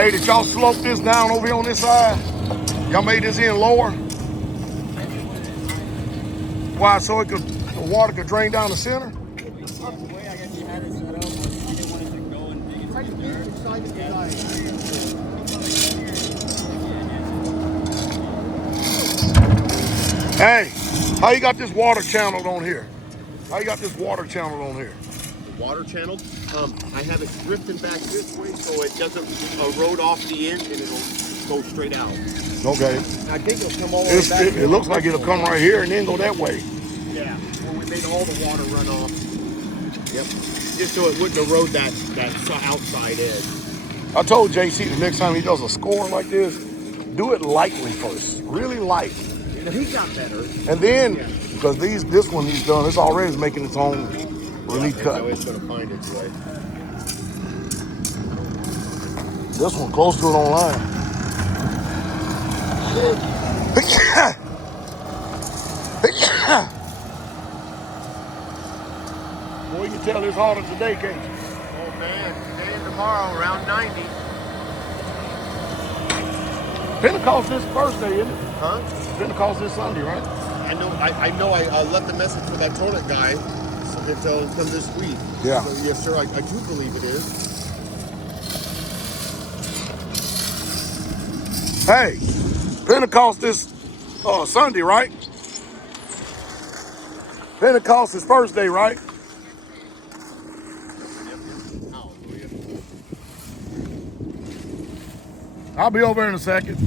Hey, did y'all slope this down over here on this side? Y'all made this in lower? Why? So the water could drain down the center? Hey, how you got this water channeled on here? How you got this water channeled on here? The water channeled? I have it drifting back this way so it doesn't erode off the end and it'll go straight out. Okay. I think it'll come all the way back. It looks like it'll come right here and then go that way. Yeah. Well, we made all the water run off. Yep. Just so it wouldn't erode that outside edge. I told JC the next time he does a score like this, do it lightly first. Really light. He got better. And then, because this one he's done, it's already making its own relief cut. So it's going to find its way. This one close to it on line. Boy, you can tell it's harder today, can't you? Oh man, today and tomorrow around 90. Pentecost this Thursday, isn't it? Huh? Pentecost this Sunday, right? I know. I left a message for that toilet guy, so that they'll come this week. Yeah. So, yes, sir. I do believe it is. Hey, Pentecost this Sunday, right? Pentecost is Thursday, right? I'll be over in a second.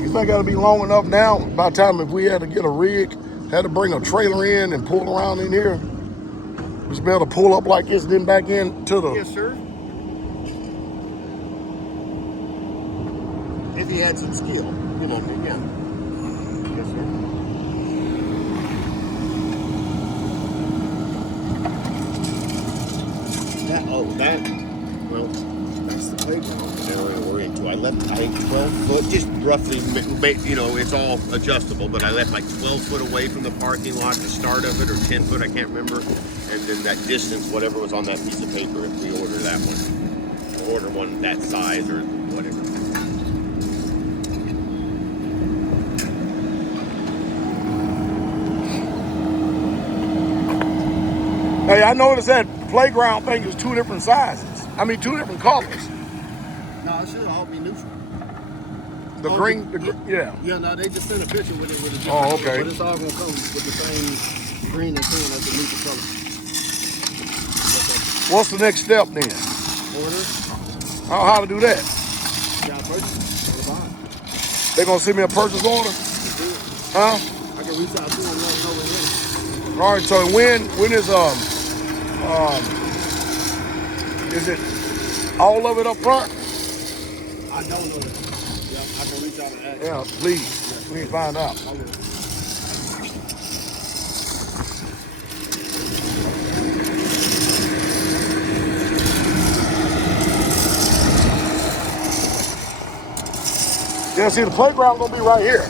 You think that'll be long enough now? By the time if we had to get a rig, had to bring a trailer in and pull around in here, just be able to pull up like this, then back in to the... Yes, sir. If he had some skill, you know, yeah. Yes, sir. Well, that's the playground area we're into. I left, 12 foot, just roughly, you know, it's all adjustable, but I left like 12 foot away from the parking lot, the start of it, or 10 foot, I can't remember. And then that distance, whatever was on that piece of paper, if we order that one, or order one that size or whatever. Hey, I noticed that playground thing is two different sizes. I mean, two different colors. No, it should all be neutral. The green, yeah. Yeah, no, they just sent a picture with it. Oh, okay. But it's all going to come with the same green and tan as the neutral color. What's the next step then? Order. How to do that? Got a purchase or buy. They gonna send me a purchase order? Huh? I can reach out to them and let them know when it is. All right. So when is it all of it up front? I don't know. Yeah, I can reach out and ask. Yeah, please. We can find out. I will. Yeah, see, the playground gonna be right here.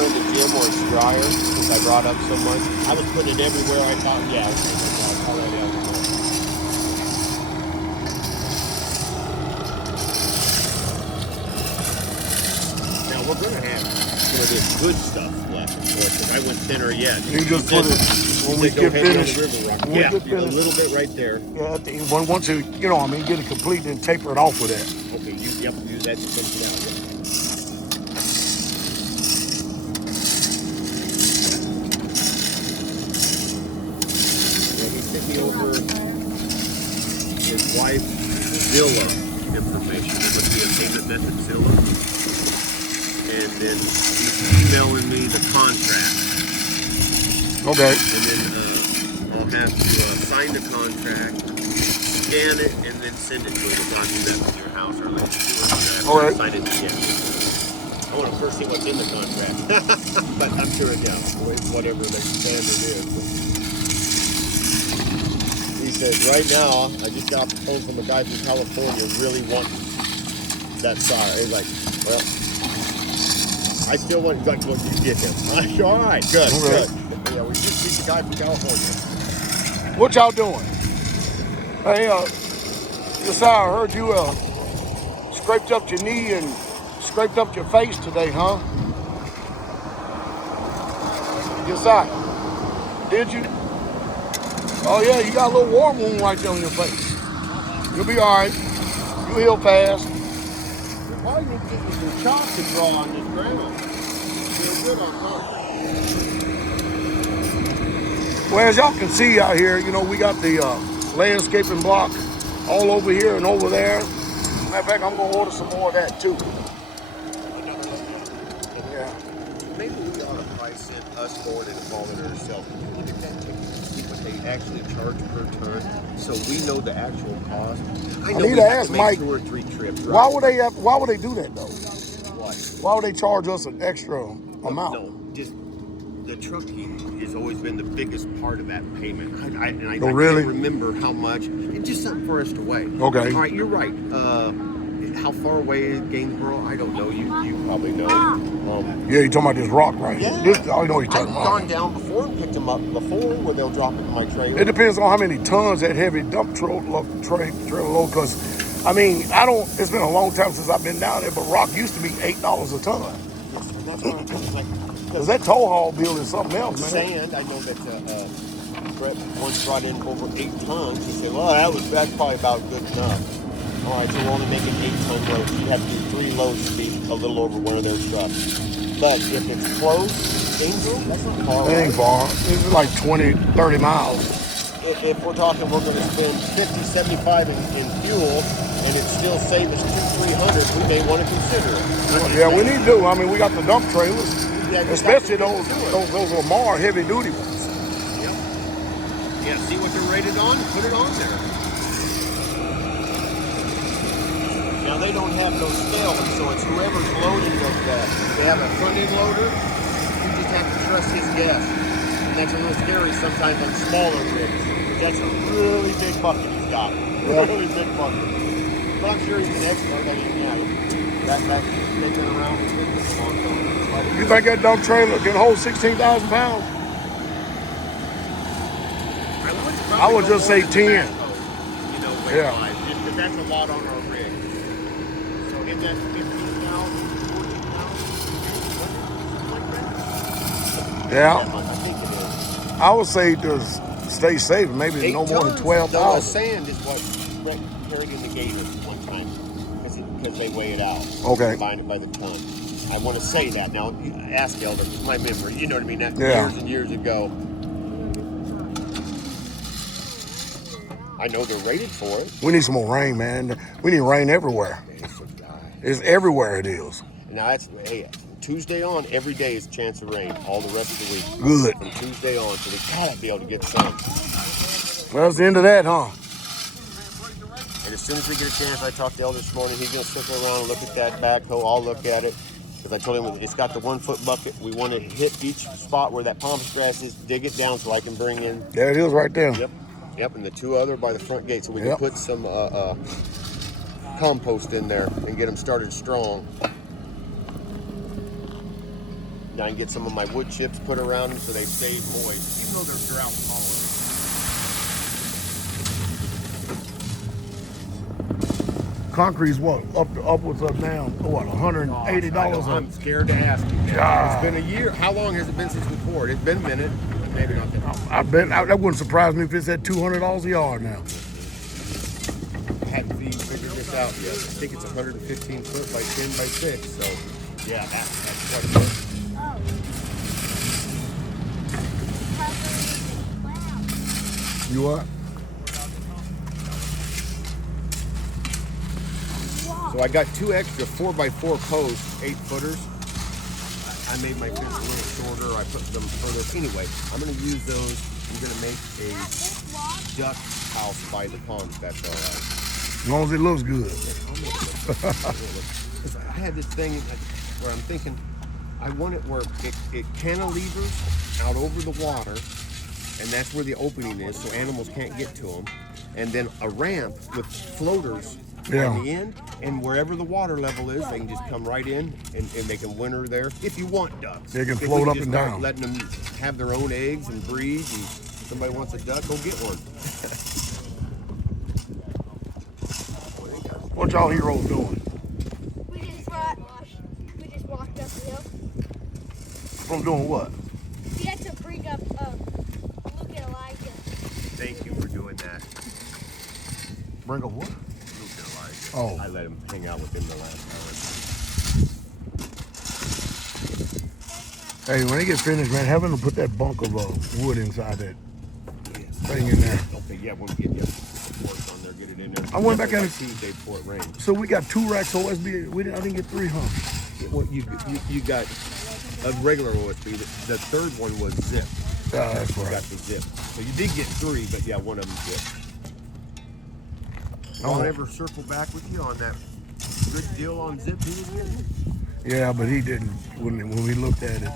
The gym where it's drier because I brought up so much. I was putting it everywhere I thought, yeah, already out there. Now we're gonna have this good stuff left, of course, because I went thinner yet. You just put it when we get finished. Yeah, a little bit right there. Yeah, once you know, I mean, get it complete and taper it off with that. Okay, use that to finish it out. Yeah. Over his wife's Zilla information. It must be a payment method Zilla. And then he's emailing me the contract. Okay. And then I'll have to sign the contract, scan it, and then send it to them. It's on to your house or let you do it. All right. Sign it again. I want to first see what's in the contract. But I'm sure, whatever the standard is. He says, right now, I just got off the phone from a guy from California really wanting that sire. He's like, well, I still want to go get him. I said, all right, good, good. Yeah, we just beat the guy from California. What y'all doing? Hey, Josiah, I heard you scraped up your knee and scraped up your face today, huh? Josiah, did you? Oh yeah, you got a little war wound right there on your face. You'll be all right. You'll heal fast. Why you get some chalk to draw on this ground? Feel good on top. Well, as y'all can see out here, we got the landscaping block all over here and over there. Matter of fact, I'm gonna order some more of that too. Yeah. Maybe we ought to price in us going and hauling it ourselves. Can you look at that? See what they actually charge per ton, so we know the actual cost. I know need to ask Mike 2 or 3 trips. Right? Why would they do that though? What? Why would they charge us an extra amount? No, just the trucking has always been the biggest part of that payment. I really? can't remember how much. It's just something for us to weigh. Okay. All right, you're right. How far away is Gainesboro? I don't know. You probably know. Yeah, you're talking about this rock right here. Yeah. This, I know what you're talking I've about. gone down before and picked them up before, where they'll drop it in my trailer. It depends on how many tons that heavy dump trailer load. Because, it's been a long time since I've been down there, but rock used to be $8 a ton. That's what I'm talking about. Because that tow haul bill is something else, man. Sand, I know that Brett once brought in over 8 tons. He said, well, that's probably about good enough. All right, so we're only making 8-ton loads. You'd have to do 3 loads to be a little over one of their trucks. But if it's close, Gainesville, that's not far away. It ain't far. It's like 20, 30 miles. If we're talking we're going to spend $50, $75 in fuel, and it still save us $200-$300, we may want to consider it. Yeah, we need to. I mean, we got the dump trailers, Yeah, especially those Lamar heavy duty ones. Yep. Yeah, see what they're rated on, put it on there. Now they don't have no scale, so it's whoever's loading that. They have a front end loader. You just have to trust his guess, and that's a little scary sometimes on smaller rigs. That's a really big bucket he's got. Really big bucket. But I'm sure he's an expert. I mean, they've been around with this a long time. You think that dump trailer can hold 16,000 pounds? I would just say 10. Yeah. Just because that's a lot on our rig. So in that 15,000, 14,000, like that? Yeah. I think it is. I would say just stay safe. Maybe 8 no more than tons. 12,000. Sand is what Brett carried in the Gator one time because they weigh it out. Okay. Combine it by the ton. I want to say that now. Ask Elder, it's my memory. You know what I mean? That years and years ago. I know they're rated for it. We need some more rain, man. We need rain everywhere. It's everywhere it is. Now Tuesday on, every day is a chance of rain. All the rest of the week. Good. From Tuesday on, so they gotta be able to get some. Well, that's the end of that, huh? And as soon as we get a chance, I talked to Elder this morning. He's gonna circle around and look at that backhoe. I'll look at it. Because I told him it's got the 1-foot bucket. We want to hit each spot where that pampas grass is, dig it down so I can bring in. There it is right there. Yep, and the 2 other by the front gate, so we can put some compost in there and get them started strong. Now I can get some of my wood chips put around them so they stay moist. You know they're drought tolerant. Concrete's what? Upwards of now, what, $180? I'm scared to ask you. It's been a year. How long has it been since we poured? It's been a minute. Maybe not that long. That wouldn't surprise me if it's at $200 a yard now. I hadn't figured this out yet. I think it's 115 foot by 10 by 6. So, yeah, that's quite a bit. You what? So I got 2 extra 4x4 posts, 8-footers. I made my fence a little shorter. I put them for this. Anyway, I'm going to use those. I'm going to make a duck house by the pond, if that's all right. As long as it looks good. Because I had this thing where I'm thinking, I want it where it cantilevers out over the water, and that's where the opening is, so animals can't get to them. And then a ramp with floaters on the end, and wherever the water level is, they can just come right in, and they can winter there. If you want ducks, they can float up and down. Letting them have their own eggs and breed. And if somebody wants a duck, go get one. What y'all heroes doing? We just walked up the hill. From doing what? We had to bring up Luke and Elijah. Thank you for doing that. Bring up what? Luke and Elijah. Oh. I let him hang out with him the last hour. Hey, when they get finished, man, have them put that bunk of wood inside that thing in there. Okay, yeah, when we get the forks on there, get it in there. I went back at it Tuesday before it rained. So we got 2 racks OSB. I didn't get 3, huh? Well, you got a regular OSB. The third one was zip. That's You right. got the zip. So you did get 3, but yeah, one of them zip. I'll ever circle back with you on that good deal on zip he was getting? Yeah, but he didn't when we looked at it.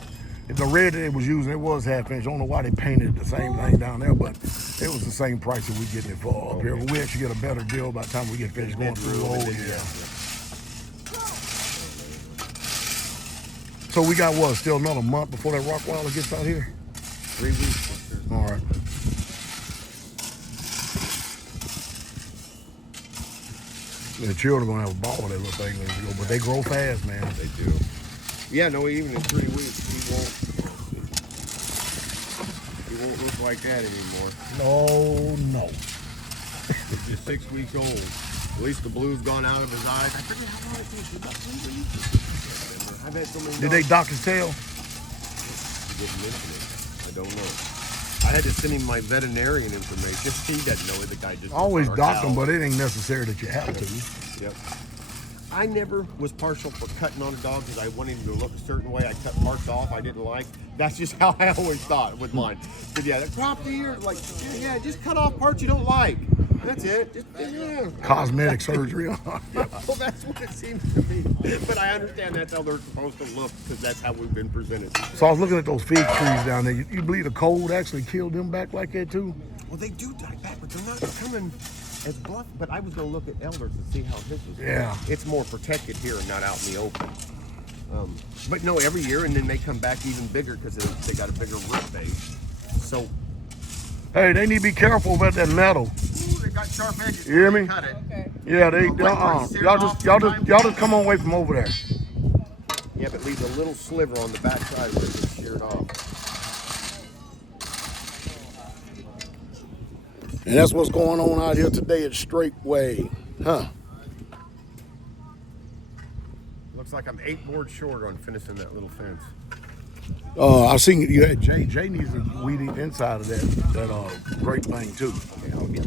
The red that it was using, it was half inch. I don't know why they painted the same thing down there, but it was the same price that we getting it for up here. But we actually get a better deal by the time we get finished going through the whole year. So we got what? Still another month before that Rockweiler gets out here? 3 weeks. All right. The children are gonna have a ball with that little thing, but they grow fast, man. They do. Yeah, no, even in 3 weeks, he won't look like that anymore. No. He's just 6 weeks old. At least the blue's gone out of his eyes. I forget how long it takes. About 3 weeks. I've had so many. Did they dock his tail? He didn't mention it. I don't know. I had to send him my veterinarian information. He doesn't know it. The guy just Always dock them, but it ain't necessary that you have to. Yep. I never was partial for cutting on a dog because I wanted him to look a certain way. I cut parts off I didn't like. That's just how I always thought with mine. But yeah, crop the ears, like, yeah, just cut off parts you don't like. That's it. Just, yeah. Cosmetic surgery. Well, that's what it seems to me. But I understand that's how they're supposed to look because that's how we've been presented. So I was looking at those fig trees down there. You believe the cold actually killed them back like that too? Well, they do die back, but they're not coming as bluff. But I was going to look at elders and see how his was. Yeah. It's more protected here and not out in the open. But no, every year, and then they come back even bigger because they got a bigger root base. So. Hey, they need to be careful about that metal. Ooh, they got sharp edges. You hear me? Cut it. Okay. Yeah, y'all just come on away from over there. Yeah, but leaves a little sliver on the back side where it gets sheared off. And that's what's going on out here today at Straitway, huh? Looks like I'm 8 boards short on finishing that little fence. I seen you had Jay. Jay needs to weed eat inside of that great thing too. Okay, I'll get